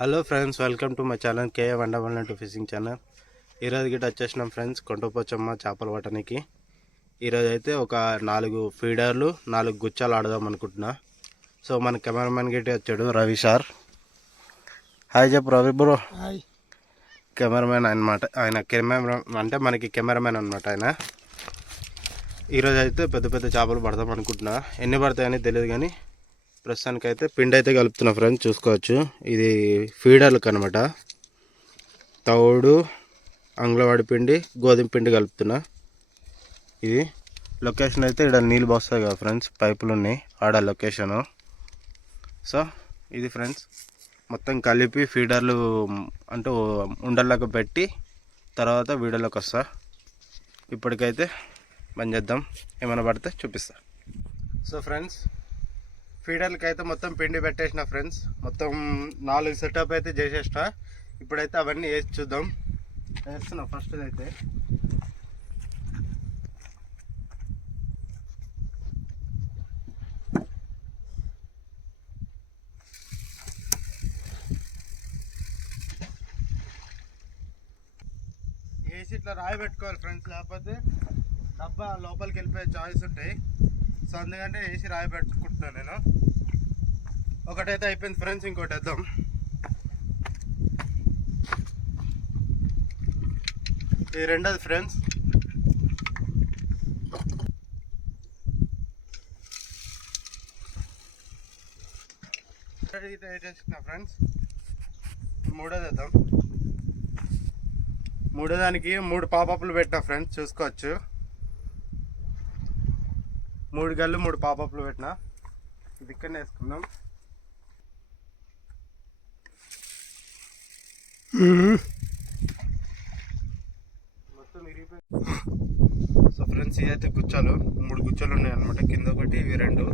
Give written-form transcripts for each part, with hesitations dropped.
Hello friends, welcome to my channel KA wonderful to fishing channel. ఈరోజు గిట్ట వచ్చేసినాం friends Kondapochamma చేపలు పట్టడానికి. ఈరోజు అయితే ఒక 4 ఫీడర్లు 4 గుచ్చాలు ఆడదాం అనుకుంటున్నా. సో మన కెమెరామెన్ గిట్ట వచ్చాడు రవి సార్. హాయ్ చెప్పు రవి బ్రో. హాయ్. కెమెరామెన్ అనమాట ఆయన. అంటే మనకి కెమెరామెన్ అనమాట ఆయన. ఈరోజు అయితే పెద్ద పెద్ద చేపలు పడదాం అనుకుంటున్నా. ఎన్ని పడతాయని తెలియదు కానీ ప్రస్తుతానికి అయితే పిండి అయితే కలుపుతున్నా ఫ్రెండ్స్, చూసుకోవచ్చు. ఇది ఫీడర్లకు అనమాట. తౌడు, అంగళవాడి పిండి, గోధుమ పిండి కలుపుతున్నా. ఇది లొకేషన్ అయితే ఇక్కడ నీళ్ళు పోస్తాయి కదా ఫ్రెండ్స్, పైపులు ఉన్నాయి ఆడ లొకేషను. సో ఇది ఫ్రెండ్స్ మొత్తం కలిపి ఫీడర్లు అంటూ ఉండల్లాగా పెట్టి తర్వాత వీడియోలోకి వస్తా. ఇప్పటికైతే బంద్ చేద్దాం, ఏమైనా పడితే చూపిస్తా. సో ఫ్రెండ్స్ ఫీడర్లకి అయితే మొత్తం పిండి పెట్టేసిన ఫ్రెండ్స్. మొత్తం 4 సెటప్ అయితే చేసేసిన. ఇప్పుడైతే అవన్నీ వేసి చూద్దాం. వేస్తున్నా ఫస్ట్ అయితే. వేసి ఇట్లా రాయి పెట్టుకోవాలి ఫ్రెండ్స్, లేకపోతే డబ్బా లోపలికి వెళ్ళిపోయే చాయిస్ ఉంటాయి. సో అందుకంటే వేసి రాయి పెట్టుకుంటున్నాను నేను. ఒకటైతే అయిపోయింది ఫ్రెండ్స్, ఇంకోటి వేద్దాం. ఇది రెండోది ఫ్రెండ్స్. వేసేసుకున్నా ఫ్రెండ్స్. మూడోది వేద్దాం. మూడో దానికి 3 పాపప్లు పెట్టినా ఫ్రెండ్స్, చూసుకోవచ్చు. 3 గళ్ళు 3 పాపప్లు పెట్టినా. ఇది ఇక్కడనే వేసుకుందాం. మొత్తం విరిగిపోయి. సో ఫ్రెండ్స్ ఇదైతే గుచ్చాలు 3 గుచ్చాలు ఉన్నాయి అనమాట. కింద ఒకటి, ఇవి 2.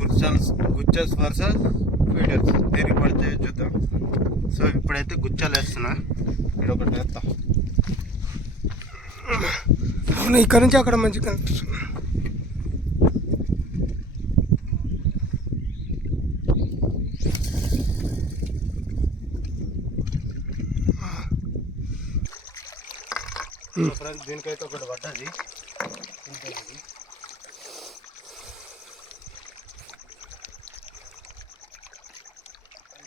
గుచ్చాల్స్ వర్సెస్ ఫీడర్స్ తిరిగి పడితే చూద్దాం. సో ఇప్పుడైతే గుచ్చాలు వేస్తున్నా. ఇక్కడ ఒకటి వేస్తా. అవును, ఇక్కడ నుంచి అక్కడ మంచిగా కనిపిస్తుంది. ఫ్రెండ్స్ దీనికైతే ఒకటి పడ్డది.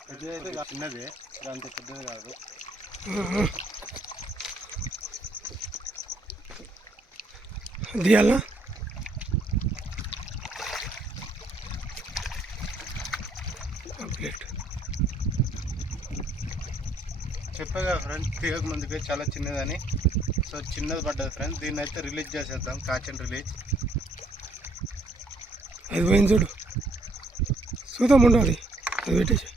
పెద్దదైతే చిన్నదే, అంత పెద్దది కాదు. దియాలా కంప్లీట్. చెప్పా కదా ఫ్రెండ్స్, తీయక ముందుకే చాలా చిన్నదని. సో చిన్నది పడ్డది ఫ్రెండ్స్. దీన్ని అయితే రిలీజ్ చేసేద్దాం, క్యాచ్ అండ్ రిలీజ్. అది పోయింది చూడు, చూద్దాం ఉండాలి. అది పెట్టేసి.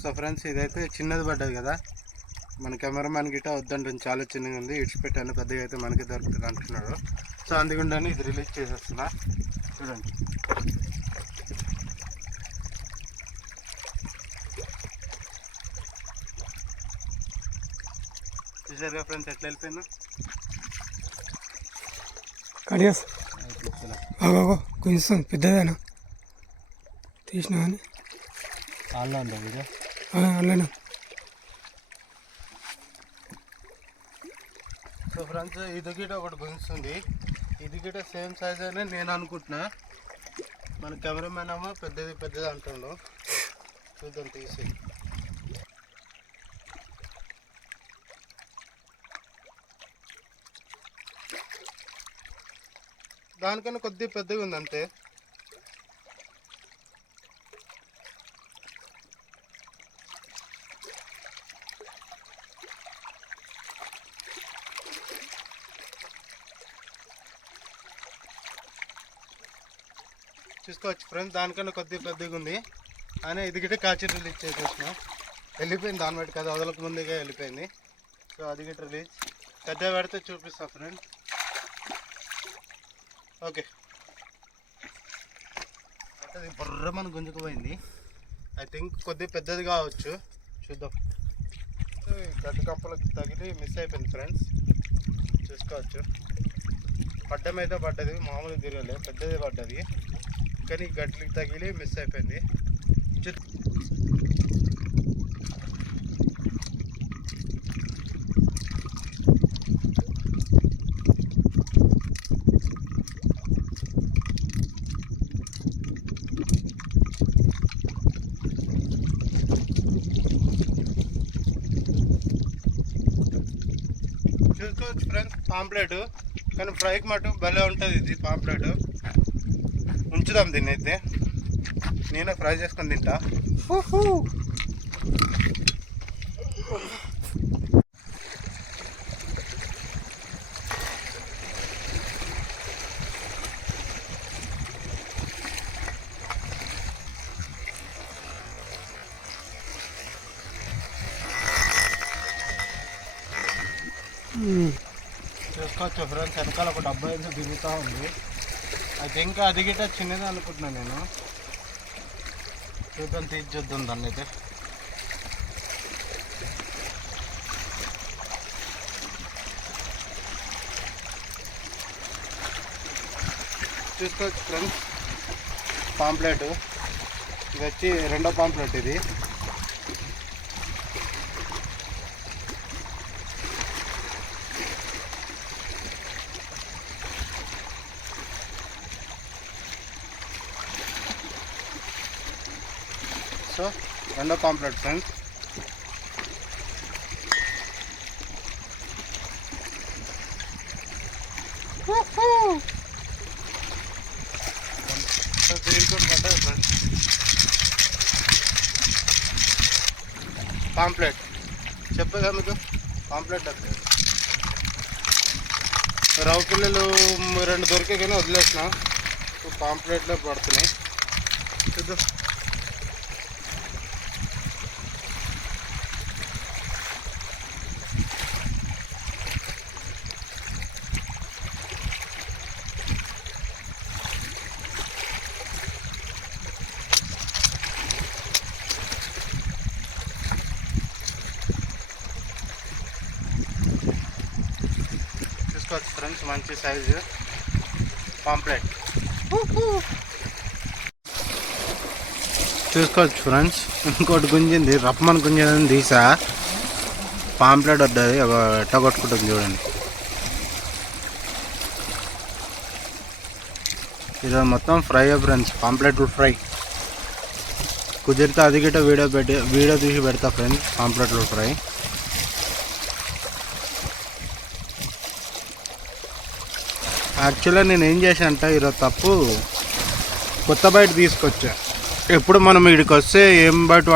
సో ఫ్రెండ్స్ ఇదైతే చిన్నది పడ్డది కదా, మన కెమెరామ్యాన్ గిట్ట వద్దంటుంది, చాలా చిన్నగా ఉంది, ఇడిచిపెట్టాను. పెద్దగా అయితే మనకి దొరుకుతుంది అంటున్నాడు. సో అందుకుండానే ఇది రిలీజ్ చేసేస్తున్నా. చూడండి. చూసారుగా ఫ్రెండ్స్ ఎట్లా వెళ్ళిపోయినా. కడియాస్ కొంచెం పెద్దదేనా తీసినా కానీ చాలా ఉందా వీడియో అలానే. సో ఫ్రెండ్స్ ఇది గిట ఒకటి గుంజుతుంది. ఇది గిట సేమ్ సైజ్ అనే నేను అనుకుంటున్నా. మన కెమెరామెన్ ఏమో పెద్దది అంటుండు. చూద్దాం తీసి. దానికన్నా కొద్దిగా పెద్దగా ఉంది అంతే. చూసుకోవచ్చు ఫ్రెండ్స్, దానికన్నా కొద్దిగా పెద్దగా ఉంది. అని ఇది గిట్ట కాచి రిలీజ్ చేసేసిన. వెళ్ళిపోయింది దాని బట్టి కదా, వదలక ముందుగా వెళ్ళిపోయింది. సో అది గిట్ట రిలీజ్ పెద్ద పెడితే చూపిస్తా ఫ్రెండ్స్. ఓకే, అది బుర్రమని గుంజుకుపోయింది. ఐ థింక్ కొద్దిగా పెద్దది కావచ్చు, చూద్దాం. గడ్డి కంపలకు తగిలి మిస్ అయిపోయింది ఫ్రెండ్స్, చూసుకోవచ్చు. పడ్డం అయితే పడ్డది, మామూలుగా తిరగలేదు, పెద్దది పడ్డది, కానీ గడ్డికి తగిలి మిస్ అయిపోయింది. చూసుకోవచ్చు ఫ్రెండ్స్ పాంప్లెట్, కానీ ఫ్రైకి మటు భలే ఉంటుంది ఇది పాంప్లెట్. ఉంచుదాం దీన్ని అయితే, నేనే ఫ్రై చేసుకొని తింటా. చూసుకోవచ్చు ఫ్రెండ్స్, వెనకాల ఒక డబ్బా అయితే తిరుగుతూ ఉంది. అయితే ఇంకా అది గిట్ట చిన్నది అనుకుంటున్నాను నేను. చూద్దాం, తీసి చూద్దాం దాన్ని అయితే. చూసుకోవచ్చు ఫ్రెండ్స్ పాంప్లెట్, ఇది వచ్చి రెండో పాంప్లెట్ ఇది. సో రెండో పాంప్లెట్ ఫ్రెండ్స్. పాంప్లెట్ చెప్పేదా మీకు, పాంప్లెట్ వస్తుంది. రవ్వ పిల్లలు 2 దొరికే కానీ వదిలేసిన, పాంప్లెట్లో పడుతున్నాయి. చూద్దాం. చూసుకోవచ్చు ఫ్రెండ్స్, మంచి సైజు పాంప్లెట్. చూసుకోవచ్చు ఫ్రెండ్స్, ఇంకోటి గుంజింది, రప్పమని గుంజిందని తీసా, పాంప్లెట్ వద్దది ఎట్ట కొట్టుకుంటుంది చూడండి. ఇది మొత్తం ఫ్రై ఫ్రెండ్స్, పాంప్లెట్ ఫ్రై. కుదిరితే అది గిట్ట వీడియో తీసి పెడతా ఫ్రెండ్స్, పాంప్లెట్లు ఫ్రై. యాక్చువల్గా నేను ఏం చేశాను అంటే ఈరోజు తప్పు, కొత్త బయట తీసుకొచ్చా. ఎప్పుడు మనం ఇక్కడికి వస్తే ఏం బయట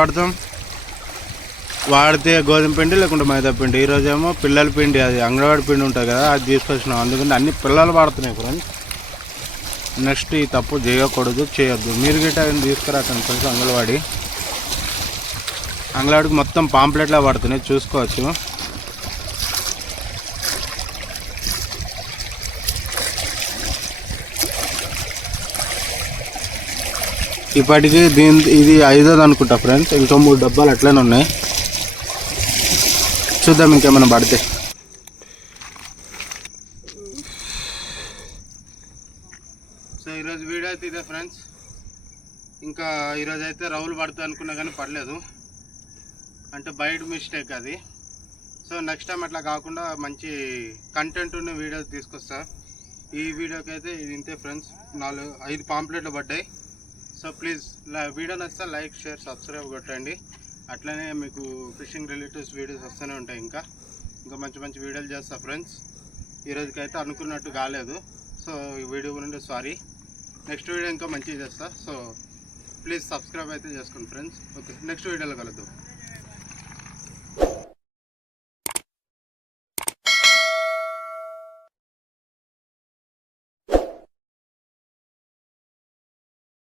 వాడితే గోధుమ పిండి లేకుంటే మైదా పిండి. ఈరోజేమో పిల్లల పిండి, అది అంగన్వాడి పిండి ఉంటుంది కదా, అది తీసుకొచ్చినాం. అందుకని అన్ని పిల్లలు వాడుతున్నాయి ఫ్రెండ్స్. నెక్స్ట్ ఈ తప్పు చేయకూడదు, చేయొద్దు. మీరు గిట్ట తీసుకురాకండి ఫ్రెండ్స్. అంగన్వాడికి మొత్తం పాంప్లెట్లా పడుతున్నాయి, చూసుకోవచ్చు. ఇప్పటికీ ఇది 5ది అనుకుంటా ఫ్రెండ్స్, ఇంకా 3 డబ్బాలు అట్లనే ఉన్నాయి. చూద్దాం ఇంకేమైనా పడితే. సో ఈరోజు వీడియో అయితే ఇదే ఫ్రెండ్స్. ఇంకా ఈరోజు అయితే రవ్వులు పడతాయి అనుకున్నా కానీ పడలేదు, అంటే బయట మిస్టేక్ అది. సో నెక్స్ట్ టైం అట్లా కాకుండా మంచి కంటెంట్ ఉన్న వీడియో తీసుకొస్తా. ఈ వీడియోకి అయితే ఇది ఇంతే ఫ్రెండ్స్, 5 పాంప్లెట్లు పడ్డాయి. సో ప్లీజ్ వీడియో నచ్చితే లైక్, షేర్, సబ్స్క్రైబ్ కొట్టండి. అట్లనే మీకు ఫిషింగ్ రిలేటివ్స్ వీడియోస్ వస్తూనే ఉంటాయి. ఇంకా మంచి వీడియోలు చేస్తా ఫ్రెండ్స్. ఈరోజుకైతే అనుకున్నట్టు కాలేదు, సో ఈ వీడియో నుండి సారీ. నెక్స్ట్ వీడియో ఇంకా మంచిగా చేస్తా. సో ప్లీజ్ సబ్స్క్రైబ్ అయితే చేసుకోండి ఫ్రెండ్స్. ఓకే, నెక్స్ట్ వీడియోలో కలుద్దాం.